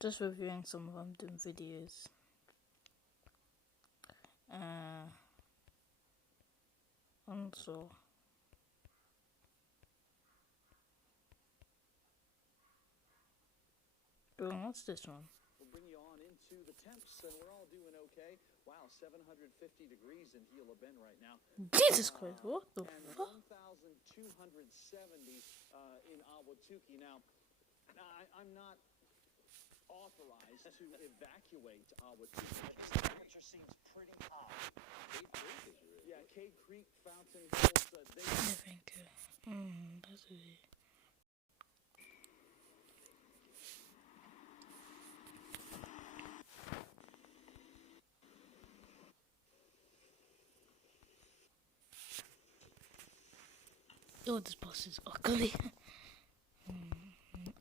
Just reviewing some random videos. Also, what's this one? We'll bring you on into the temps, and we're all doing okay. Wow, 750 degrees in Gila Bend right now. Jesus Christ, what the fuck? 1,270 in Ahwatukee. Now I'm not authorized to evacuate Ahwatukee. The temperature seems pretty high. Yeah, Cave Creek, Fountain Hills, Thank you. That's it. Oh, this boss is ugly.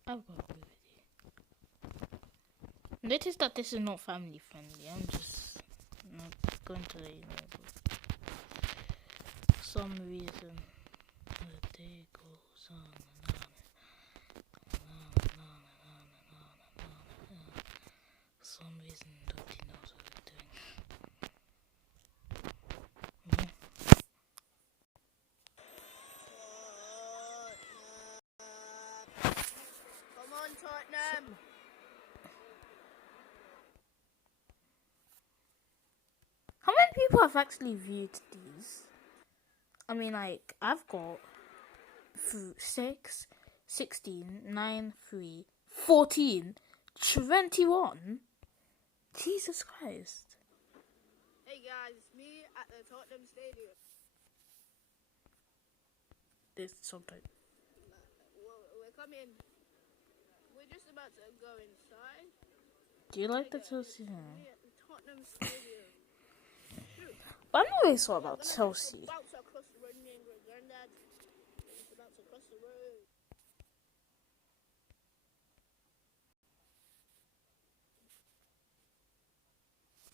I'll go with you. Notice that this is not family friendly. I'm just not going to let you know. For some reason, the day goes on and on. For some reason, nobody knows what we're doing. Come on, Tottenham! How many people have actually viewed these? I mean, like, I've got 6, 16, 9, 3, 14, 21. Jesus Christ. Hey guys, it's me at the Tottenham Stadium. This something. We're coming. We're just about to go inside. Do you like the Me Chelsea? at the Tottenham Stadium. But I'm not really sure about Chelsea. Bounce across the road, me and Granddad. Just bounce across the road.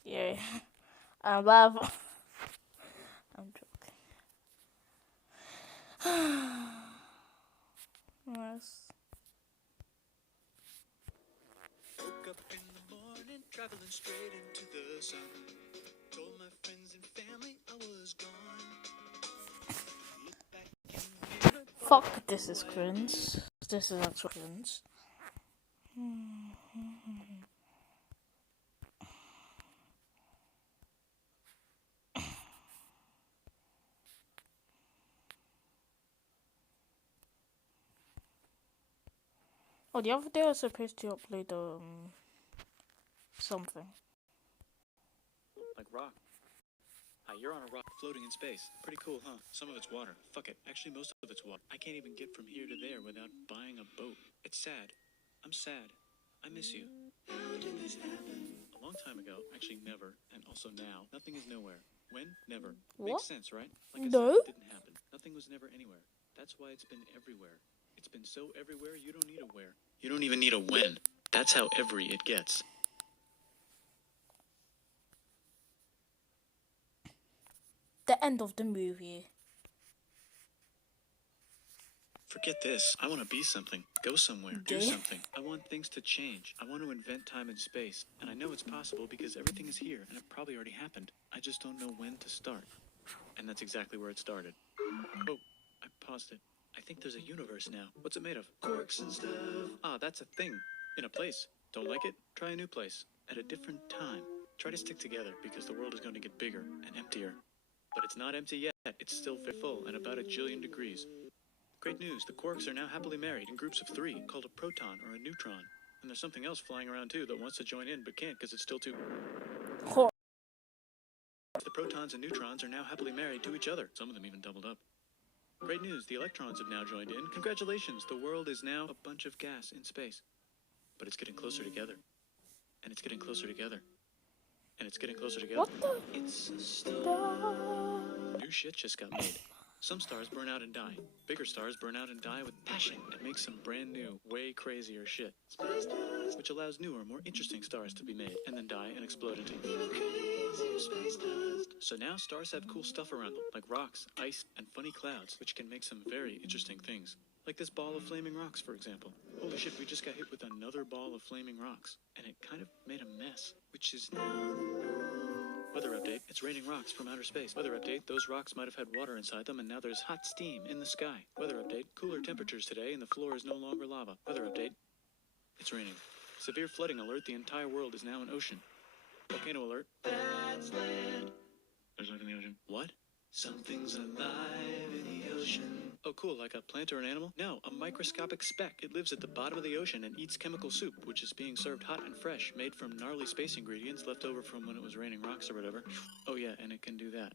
Yeah. I'm joking. Yes. Woke up in the morning, traveling straight into the sun. Told my friends and family I was gone. Look back in the mirror. Fuck, this is cringe. This is actual cringe. Oh, the other day I was supposed to upload something. Like rock. Hi, you're on a rock floating in space. Pretty cool, huh? Some of it's water. Fuck it. Actually, most of it's water. I can't even get from here to there without buying a boat. It's sad. I'm sad. I miss you. How did this happen? A long time ago. Actually, never. And also now. Nothing is nowhere. When? Never. What? Makes sense, right? Like I No. said, it didn't happen. Nothing was never anywhere. That's why it's been everywhere. It's been so everywhere, you don't need a where. You don't even need a when. That's how every it gets. The end of the movie. Forget this. I want to be something. Go somewhere. Do Okay. something. I want things to change. I want to invent time and space. And I know it's possible because everything is here and it probably already happened. I just don't know when to start. And that's exactly where it started. Oh, I paused it. I think there's a universe now. What's it made of? Corks and stuff. Ah, that's a thing. In a place. Don't like it? Try a new place. At a different time. Try to stick together because the world is going to get bigger and emptier. But it's not empty yet. It's still full and about 1 jillion degrees. Great news, the quarks are now happily married in groups of 3, called a proton or a neutron. And there's something else flying around too that wants to join in but can't because it's still too... Ho- The protons and neutrons are now happily married to each other. Some of them even doubled up. Great news, the electrons have now joined in. Congratulations, the world is now a bunch of gas in space. But it's getting closer together. And it's getting closer together. And it's getting closer together. What the? It's a star. New shit just got made. Some stars burn out and die. Bigger stars burn out and die with passion and make some brand new, way crazier shit. Space dust, which allows newer, more interesting stars to be made and then die and explode into even crazier space dust. So now stars have cool stuff around them, like rocks, ice, and funny clouds, which can make some very interesting things. Like this ball of flaming rocks, for example. Holy shit, we just got hit with another ball of flaming rocks, and it kind of made a mess, which is now... Weather update, it's raining rocks from outer space. Weather update, those rocks might have had water inside them, and now there's hot steam in the sky. Weather update, cooler temperatures today, and the floor is no longer lava. Weather update, it's raining. Severe flooding alert, the entire world is now an ocean. Volcano alert, that's land. There's life in the ocean. What? Something's alive in the ocean. Oh, cool, like a plant or an animal? No, a microscopic speck. It lives at the bottom of the ocean and eats chemical soup, which is being served hot and fresh, made from gnarly space ingredients left over from when it was raining rocks or whatever. Oh yeah, and it can do that.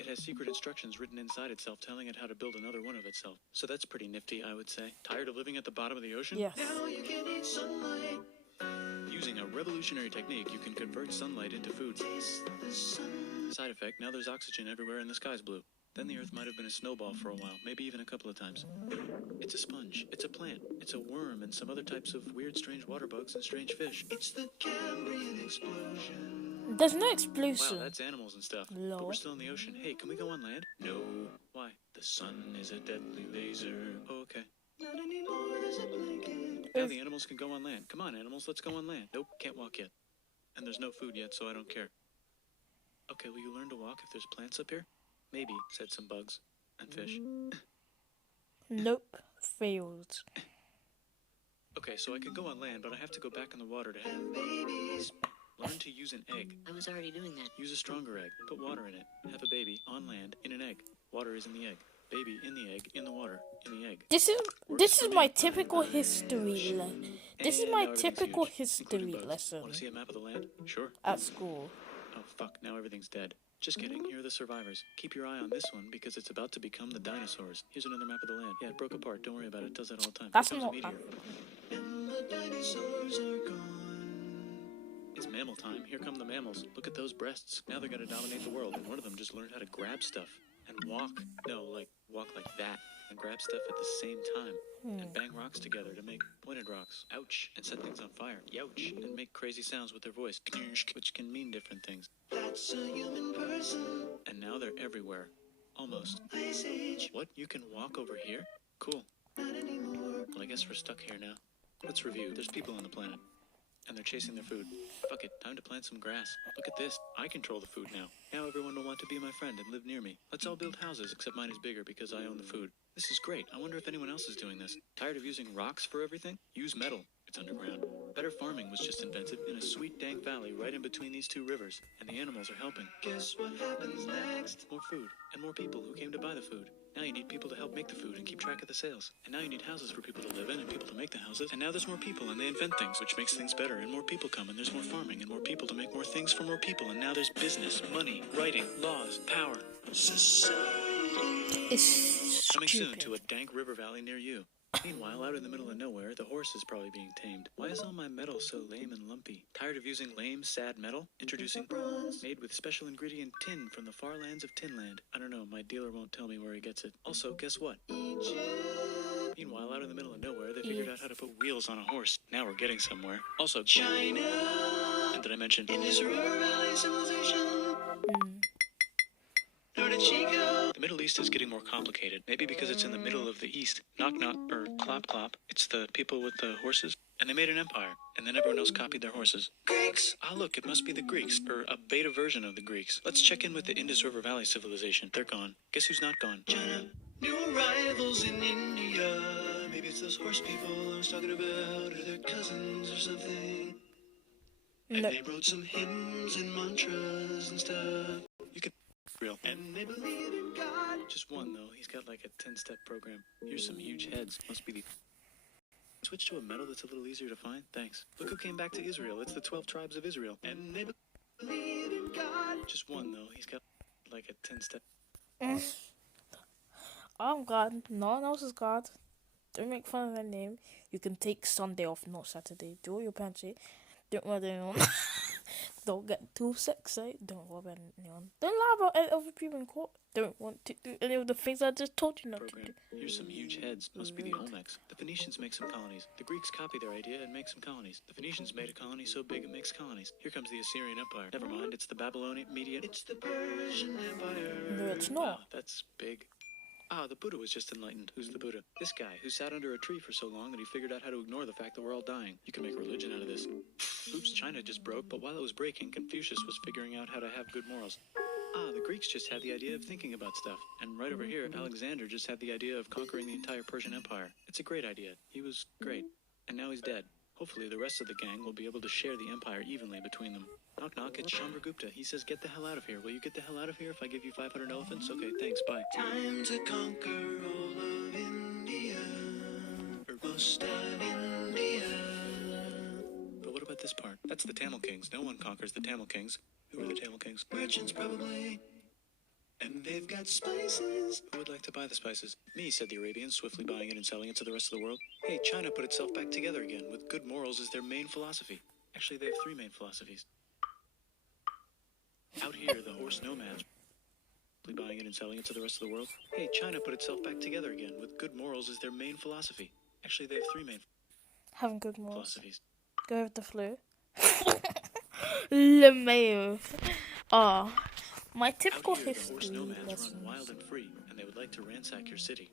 It has secret instructions written inside itself telling it how to build another one of itself. So that's pretty nifty, I would say. Tired of living at the bottom of the ocean? Yes. Now you can eat sunlight. Using a revolutionary technique, you can convert sunlight into food. Taste the sun. Side effect, now there's oxygen everywhere and the sky's blue. Then the Earth might have been a snowball for a while, maybe even a couple of times. It's a sponge, it's a plant, it's a worm, and some other types of weird, strange water bugs and strange fish. It's the Cambrian explosion. There's no Wow, explosion. that's animals and stuff. But Lol. we're still in the ocean. Hey, can we go on land? No. Why? The sun is a deadly laser. Oh, okay. Not anymore, there's a blanket. Now the animals can go on land. Come on, animals, let's go on land. Nope, can't walk yet. And there's no food yet, so I don't care. Okay, will you learn to walk if there's plants up here? Maybe, said some bugs. And fish. Nope. Failed. Okay, so I can go on land, but I have to go back in the water to have babies. Learn to use an egg. I was already doing that. Use a stronger egg. Put water in it. Have a baby on land in an egg. Water is in the egg. Baby in the egg, in the water, in the egg. This is my typical history. This is And my now everything's typical huge, history including bugs. lesson Want to see a map of the land? Sure. at school. Oh fuck, now everything's dead. Just kidding, here are the survivors. Keep your eye on this one because it's about to become the dinosaurs. Here's another map of the land. Yeah, it broke apart, don't worry about it, it does that all the time. That's Here comes a not- meteor. And the dinosaurs are gone. It's mammal time, here come the mammals. Look at those breasts. Now they're gonna dominate the world, and one of them just learned how to grab stuff. And walk. No, like, walk like that. And grab stuff at the same time. And bang rocks together to make pointed rocks. Ouch. And set things on fire. Youch. And make crazy sounds with their voice. Which can mean different things. That's a human person. And now they're everywhere. Almost. Ice Age. What? You can walk over here? Cool. Not anymore. Well, I guess we're stuck here now. Let's review. There's people on the planet. And they're chasing their food. Fuck it, time to plant some grass. Look at this. I control the food now. Now everyone will want to be my friend and live near me. Let's all build houses, except mine is bigger because I own the food. This is great. I wonder if anyone else is doing this. Tired of using rocks for everything? Use metal. It's underground. Better farming was just invented in a sweet dank valley right in between these two rivers, and the animals are helping. Guess what happens next? More food, and more people who came to buy the food. Now you need people to help make the food and keep track of the sales. And now you need houses for people to live in and people to make the houses. And now there's more people and they invent things, which makes things better. And more people come and there's more farming and more people to make more things for more people. And now there's business, money, writing, laws, power. Society. It's Coming soon stupid. to a dank river valley near you. Meanwhile, out in the middle of nowhere, the horse is probably being tamed. Why is all my metal so lame and lumpy? Tired of using lame, sad metal? Introducing bronze, made with special ingredient tin from the far lands of Tinland. I don't know, my dealer won't tell me where he gets it. Also, guess what? Egypt. Meanwhile, out in the middle of nowhere, they figured out how to put wheels on a horse. Now we're getting somewhere. Also, China. And did I mention Indus River Valley Civilization? Chico. The Middle East is getting more complicated. Maybe because it's in the middle of the East. Knock knock, or clop clop. It's the people with the horses. And they made an empire. And then everyone else copied their horses. Greeks! Ah, look, it must be the Greeks. Or a beta version of the Greeks. Let's check in with the Indus River Valley Civilization. They're gone. Guess who's not gone? China. New arrivals in India. Maybe it's those horse people I was talking about. Or their cousins or something. And No. they wrote some hymns and mantras and stuff. You could real. And they believe in God. Just one though. He's got like a 10-step program. Here's some huge heads. Must be the. Switch to a metal that's a little easier to find. Thanks. Look who came back to Israel. It's the 12 tribes of Israel. And they believe in God. Just one though. He's got like a 10-step. I'm God. No one else is God. Don't make fun of their name. You can take Sunday off, not Saturday. Do what your parents say. Don't wear them. Don't get too sexy. Don't rob anyone. Don't lie about any other people in court. Don't want to do any of the things I just told you not to Program. do. Here's some huge heads. Must be the Olmecs. The Phoenicians make some colonies. The Greeks copy their idea and make some colonies. The Phoenicians made a colony so big it makes colonies. Here comes the Assyrian Empire. Never mind, it's the Babylonian Median. It's the Persian Empire. No, it's not. Wow, that's big. Ah, the Buddha was just enlightened. Who's the Buddha? This guy who sat under a tree for so long that he figured out how to ignore the fact that we're all dying. You can make a religion out of this. Oops, China just broke, but while it was breaking, Confucius was figuring out how to have good morals. Ah, the Greeks just had the idea of thinking about stuff. And right over here, Alexander just had the idea of conquering the entire Persian Empire. It's a great idea. He was great. And now he's dead. Hopefully the rest of the gang will be able to share the empire evenly between them. Knock knock, it's Chandragupta. He says, get the hell out of here. Will you get the hell out of here if I give you 500 elephants? Okay, thanks, bye. Time to conquer all of India. Or most of India. But what about this part? That's the Tamil Kings. No one conquers the Tamil Kings. Who are the Tamil Kings? Merchants, probably. And they've got spices. Who would like to buy the spices? Me, said the Arabians, swiftly buying it and selling it to the rest of the world. Hey, China put itself back together again, with good morals as their main philosophy. Actually, they have 3 main philosophies. Out here, the horse nomads, swiftly buying it and selling it to the rest of the world. Hey, China put itself back together again, with good morals as their main philosophy. Actually, they have 3 main Having good morals. philosophies. Go with the flu. LeMayo. Oh, my typical Out here, the history horse nomads lessons. run wild and free, and they would like to ransack your city.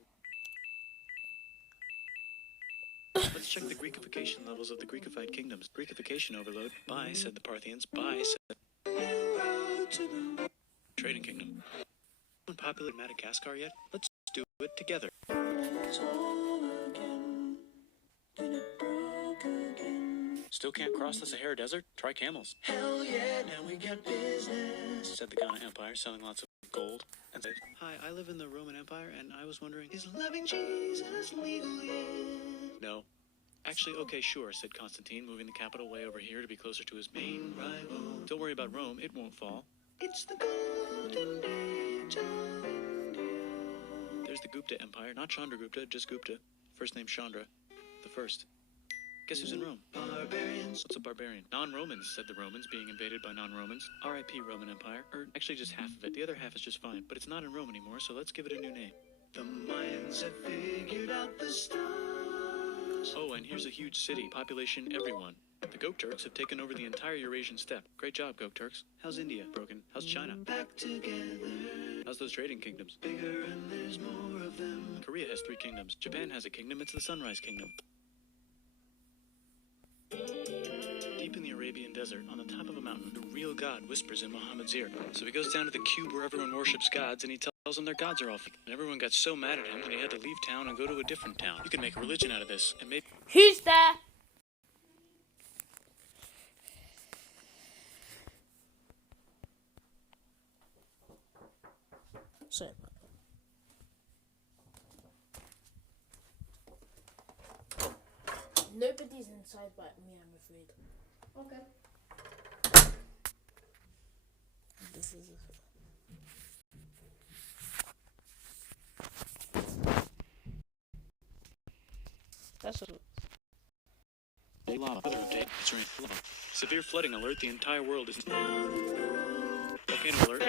Let's check the Greekification levels of the Greekified kingdoms. Greekification overload. Bye, said the Parthians. Bye, said Trading Kingdom. Unpopulated Madagascar yet? Let's do it together. Still can't cross the Sahara Desert? Try camels. Hell yeah, now we got business, said the Ghana Empire, selling lots of gold. And said, hi, I live in the Roman Empire, and I was wondering, is loving Jesus legal yet? No. Actually, okay, sure, said Constantine, moving the capital way over here to be closer to his main rival. Don't worry about Rome, it won't fall. It's the golden age of India. There's the Gupta Empire, not Chandragupta, just Gupta. First name Chandra, the first. Guess who's in Rome? Barbarians. What's a barbarian? Non-Romans, said the Romans, being invaded by non-Romans. R.I.P. Roman Empire. Or actually just half of it. The other half is just fine. But it's not in Rome anymore, so let's give it a new name. The Mayans have figured out the stars. Oh, and here's a huge city. Population everyone. The Gok Turks have taken over the entire Eurasian steppe. Great job, Gok Turks. How's India? Broken. How's China? Back together. How's those trading kingdoms? Bigger and there's more of them. Korea has 3 kingdoms. Japan has a kingdom. It's the Sunrise Kingdom. Deep in the Arabian desert, on the top of a mountain, the real God whispers in Muhammad's ear. So he goes down to the cube where everyone worships gods, and he tells them their gods are all fake. And everyone got so mad at him that he had to leave town and go to a different town. You can make a religion out of this, and maybe... Who's there? So. Nobody's inside but me, I'm afraid. Okay. This is that's a lava. Weather update. It's raining lava. Severe flooding alert. The entire world is... Volcano alert.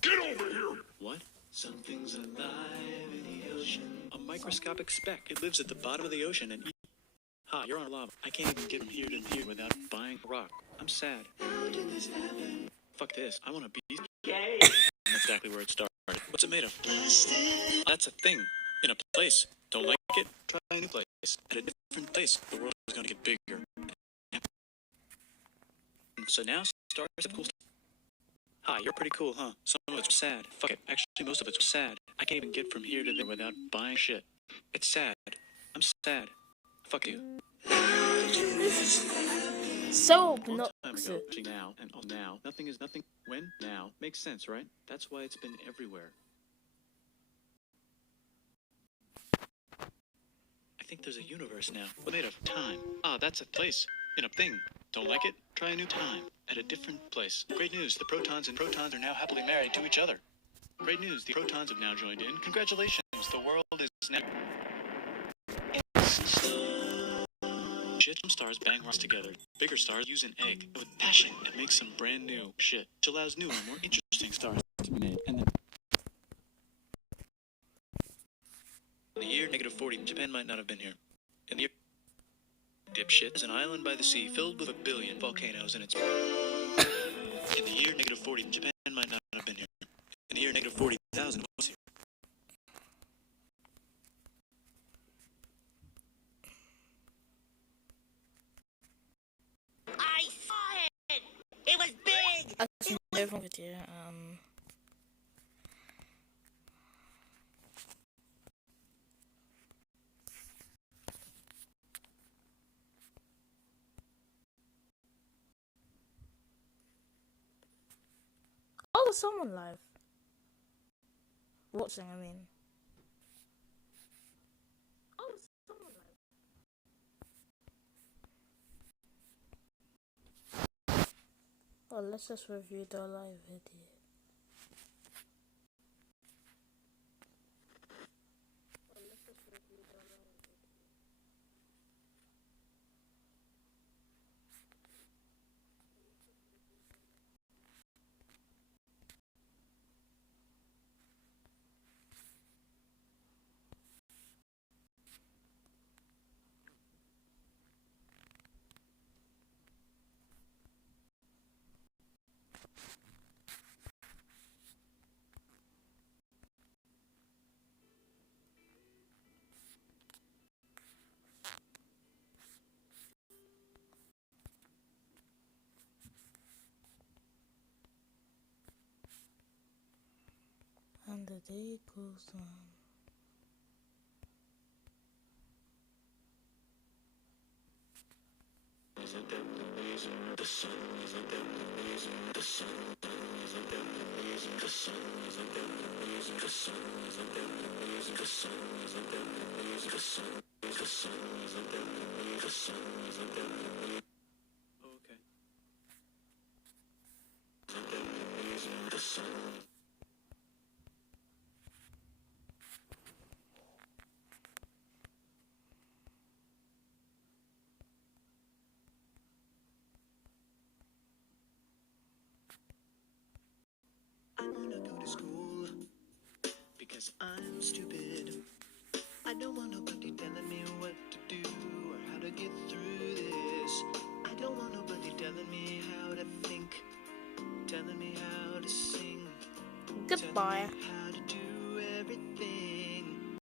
Get over here! What? Something's alive in the ocean. A microscopic speck. It lives at the bottom of the ocean and eats... Ha, you're on lava. I can't even get from here to here without buying a rock. I'm sad. How did this happen? Fuck this. I want to be... Gay. That's exactly where it started. What's it made of? Plastic. That's a thing. In a place. Don't like it? Try a new place. At a different place. The world is going to get bigger. So now stars have cool stuff. Hi, you're pretty cool, huh? Some of it's sad. Fuck it. Actually, most of it's sad. I can't even get from here to there without buying shit. It's sad. I'm sad. Fuck you. so Long time ago, obnoxious. actually now, and all now, nothing is nothing. When? Now. Makes sense, right? That's why it's been everywhere. I think there's a universe now. Made of time. Ah, that's a place. In a thing. Don't like it? Try a new time. At a different place. Great news. The protons and protons are now happily married to each other. Great news. The protons have now joined in. Congratulations. The world is now... shit. Some stars bang rocks together. Bigger stars use an egg with passion and make some brand new shit, which allows newer, more interesting stars to be made. And then in the year -40, Japan might not have been here. In the year dipshit is an island by the sea filled with 1 billion volcanoes in its. In the year -40, Japan might not have been here. In the year -40,000 was here. I saw it! It was big! Actually, no video. Oh, there's someone live. Watching, I mean. Oh, there's someone live. Oh, let's just review the live video. And the day goes on. Okay. I wanna go to school because I'm stupid. I don't want nobody telling me what to do or how to get through this. I don't want nobody telling me how to think, telling me how to sing, Goodbye. telling me how